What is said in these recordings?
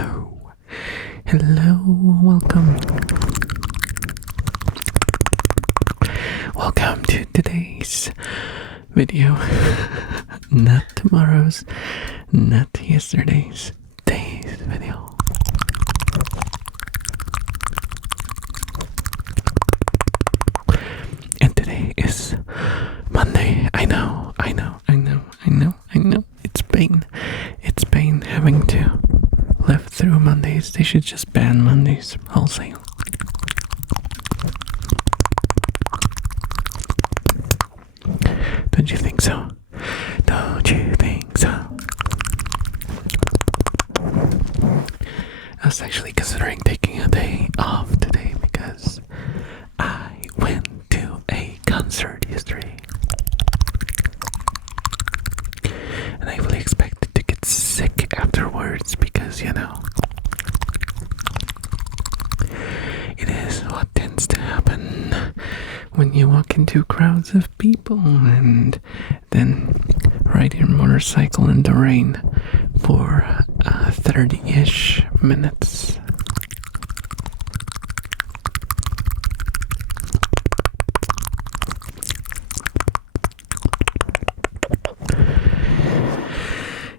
Hello. Hello, welcome. Welcome to today's video. Not tomorrow's, not yesterday's, today's video. And today is Monday. I know. It's pain having to live through Mondays. They should just ban Mondays wholesale. Don't you think so? Don't you think so? I was actually considering taking a day off today because I went to a concert yesterday. And I fully expected to get sick afterwards because, you know, it is what tends to happen when you walk into crowds of people and then ride your motorcycle in the rain for 30-ish minutes.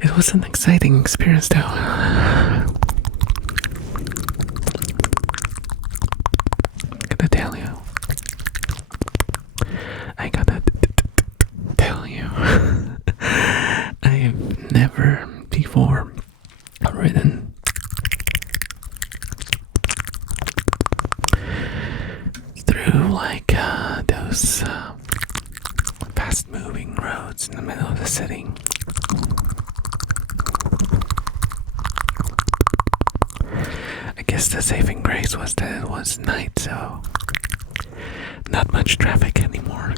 It was an exciting experience though. I gotta tell you, I've never before ridden through like those fast-moving roads in the middle of the city. I guess the saving grace was that it was night, so not much traffic anymore.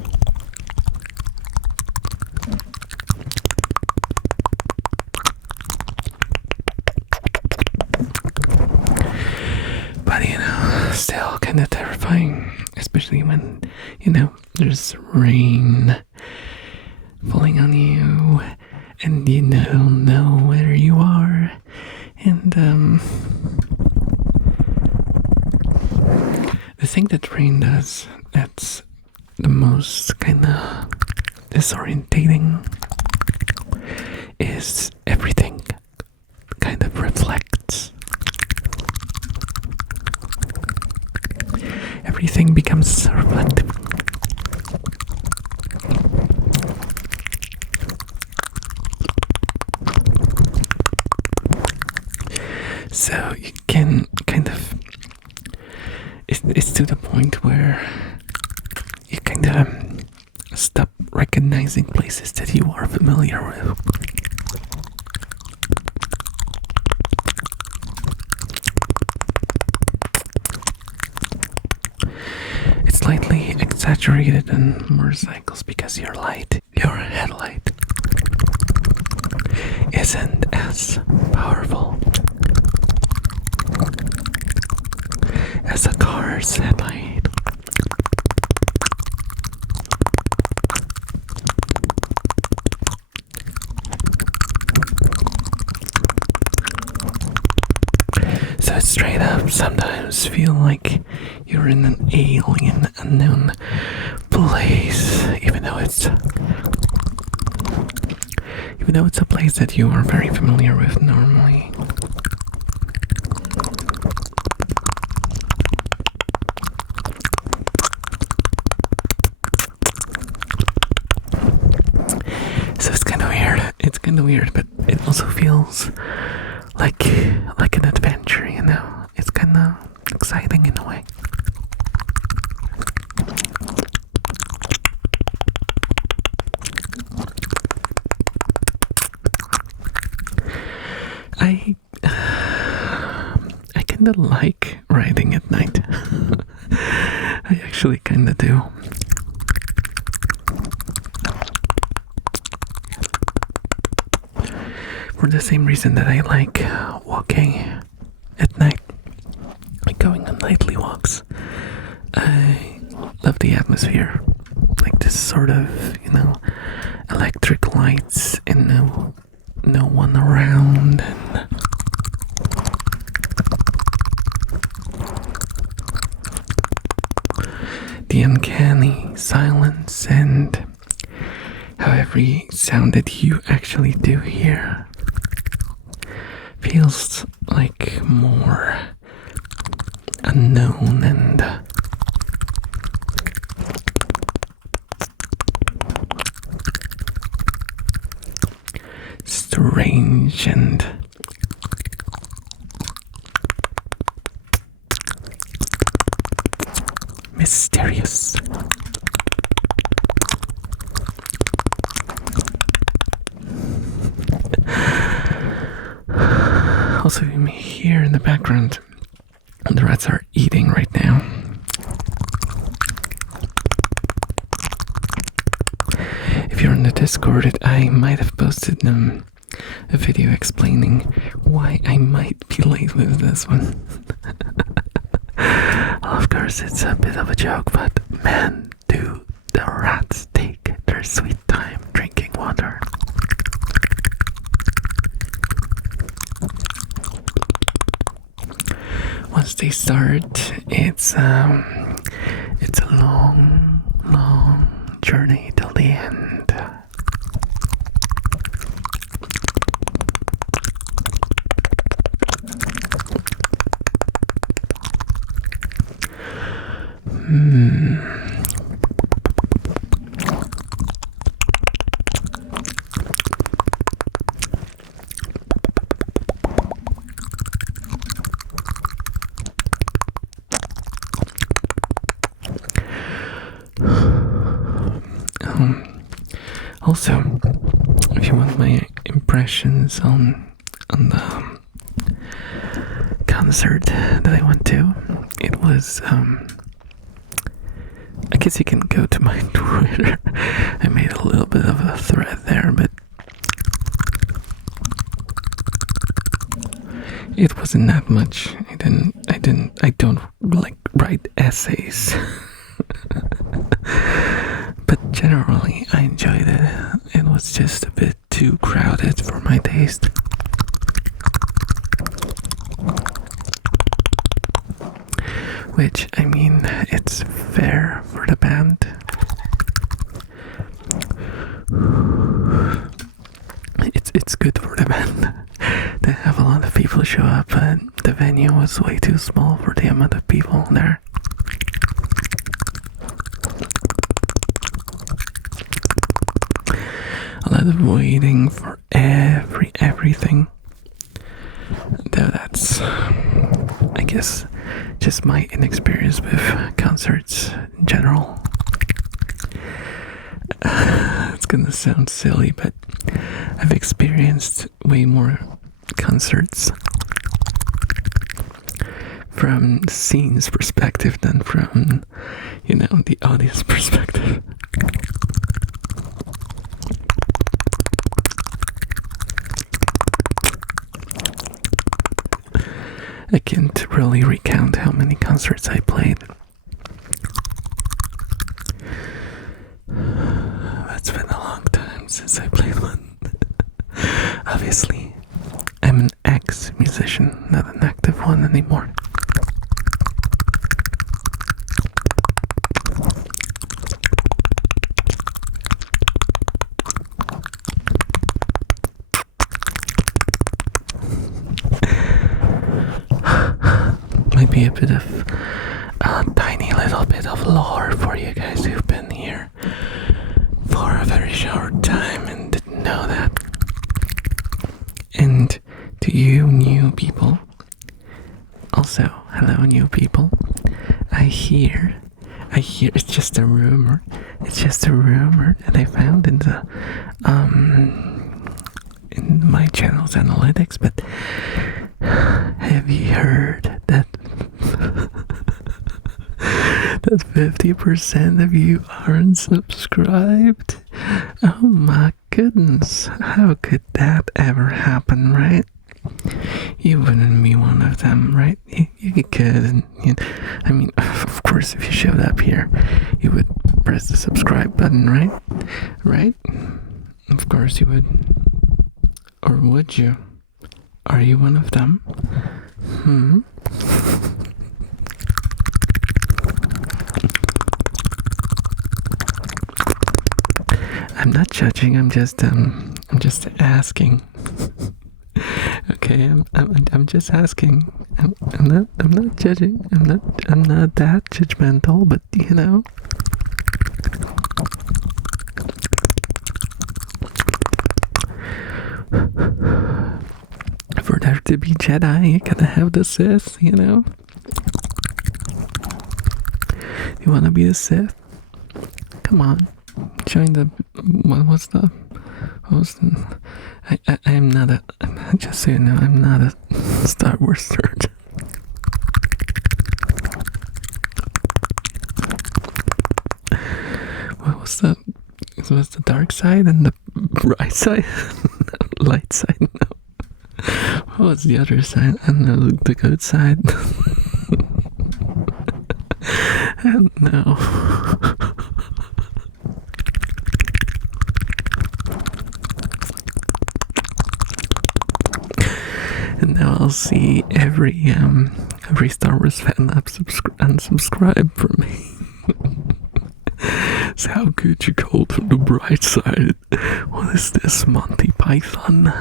But you know, still kind of terrifying, especially when, you know, there's rain falling on you and you don't know where you are. And the thing that rain does that's the most kind of disorientating is everything kind of reflects. Everything becomes reflective. So you can kind of, it's to the point where you kind of stop recognizing places that you are familiar with. It's slightly exaggerated on motorcycles because your headlight isn't as powerful as a car's headlight. So it straight up sometimes feel like you're in an alien, unknown place, even though it's a place that you are very familiar with normally. So it's kind of weird, but it also feels like an adventure, you know? It's kind of exciting in a way. I kind of like riding at night. I actually kind of do. For the same reason that I like walking at night, like going on nightly walks. I love the atmosphere, like this sort of, you know, electric lights and no one around, and the uncanny silence and how every sound that you actually do hear feels like more unknown and strange and mysterious. Also, you may hear in the background the rats are eating right now. If you're on the Discord, I might have posted a video explaining why I might be late with this one. Of course, it's a bit of a joke, but man, do the rats take their sweet time drinking water. Once they start, it's a long, long journey till the end. Also, if you want my impressions on the concert that I went to, it was I guess you can go to my Twitter. I made a little bit of a thread there, but it wasn't that much. I don't like write essays. But generally, I enjoyed it. It was just a bit too crowded for my taste. Which, I mean, it's fair for the band. It's good for the band to have a lot of people show up, but the venue was way too small for the amount of people there. A lot of waiting for everything. Though that's, I guess, just my inexperience with concerts in general. It's gonna sound silly, but I've experienced way more concerts from the scene's perspective than from, the audience perspective. I can't really recount how many concerts I played. It's been a long time since I played one. Obviously, I'm an ex-musician, not an active one anymore. Might be a bit of a tiny little bit of lore for you guys who've been here for a very short time and didn't know that. And to you new people, also, hello new people, I hear, it's just a rumor that I found in the, in my channel's analytics, but have you heard that that 50% of you aren't subscribed? Oh my goodness, how could that ever happen, right? You wouldn't be one of them, right? You could, I mean, of course, if you showed up here, you would press the subscribe button, right? Right? Of course you would. Or would you? Are you one of them? I'm not judging. I'm just asking. Okay, I'm just asking. I'm not judging. I'm not that judgmental, but you know. For there to be Jedi, you gotta have the Sith, you know? You wanna be a Sith? Come on. Join the... What was the... I'm not a... Just so you know, I'm not a Star Wars nerd. What was the... It was the dark side and the bright side? Light side? No. What was the other side? I don't know, the good side? I don't know. And now I'll see every Star Wars fan unsubscribe from me. So how could you go to the bright side? What is this, Monty Python?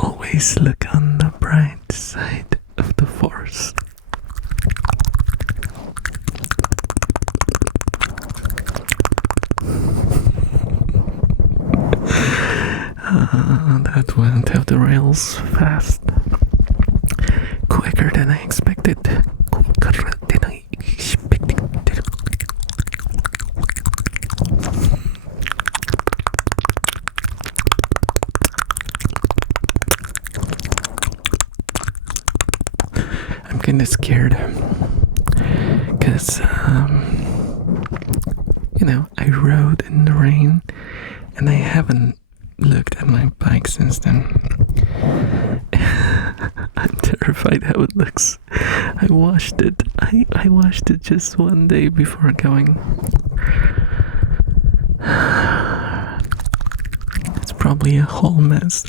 Always look on the bright side of the Force. That went off the rails fast. Quicker than I expected. I'm kinda scared. Because, you know, I rode in the rain and I haven't looked at my bike since then. I'm terrified how it looks. I washed it. I washed it just one day before going. It's probably a whole mess.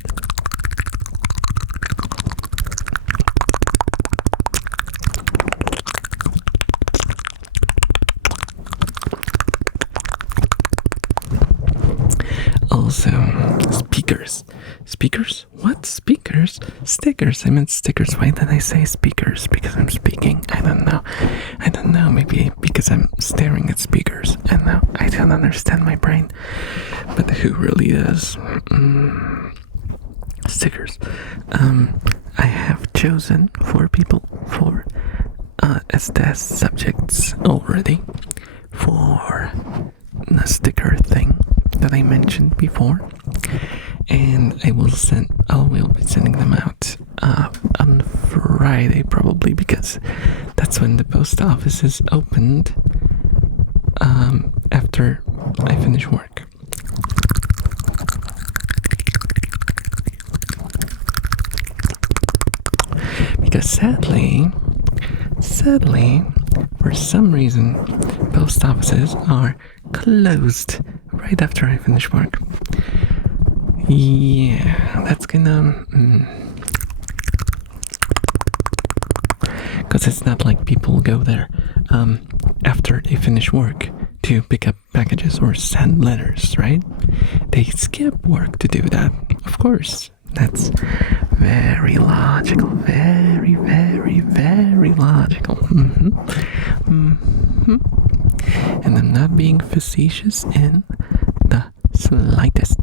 Also, speakers? What? Speakers? Stickers. I meant stickers. Why did I say speakers? Because I'm speaking. I don't know. Maybe because I'm staring at speakers. And now I don't understand my brain. But who really does? Stickers. I have chosen 4 people as test subjects already for the sticker thing that I mentioned before, and I will be sending them out on Friday probably, because that's when the post office is opened after I finish work. Because sadly, for some reason, post offices are closed right after I finish work. Yeah, that's gonna... Because it's not like people go there after they finish work to pick up packages or send letters, right? They skip work to do that, of course. That's very logical, very, very, very logical. And I'm not being facetious in the slightest.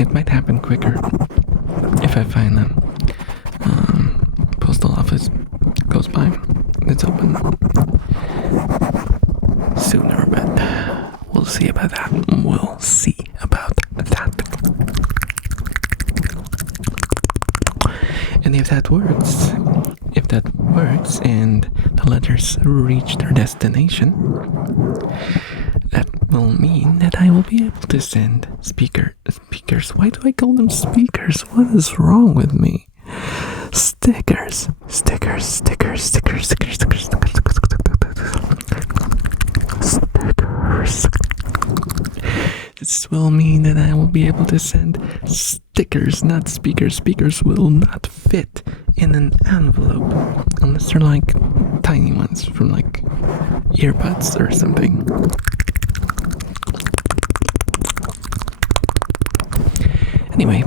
It might happen quicker if I find a postal office close by. It's open sooner, but we'll see about that. We'll see about that. And if that works and the letters reach their destination, that will mean that I will be able to send speakers. Why do I call them speakers? What is wrong with me? Stickers. This is this will mean that I will be able to send stickers, not speakers. Speakers will not fit in an envelope unless they're like tiny ones from like earbuds or something. Anyway,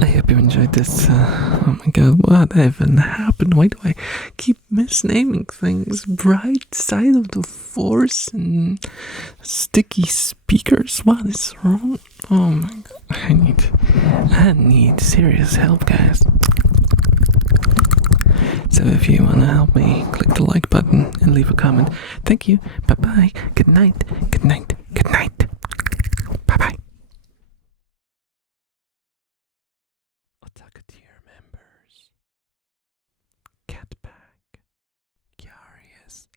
I hope you enjoyed this. Oh my god, what even happened? Why do I keep misnaming things? Bright side of the force and sticky speakers? What is wrong? Oh my god, I need serious help, guys. So if you want to help me, click the like button and leave a comment. Thank you. Bye bye. Good night. Good night. Good night. Bye bye. Otakuteer members. Catpack. Curious.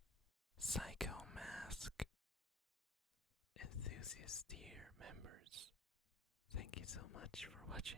Psycho Mask. Enthusiast tier members. Thank you so much for watching.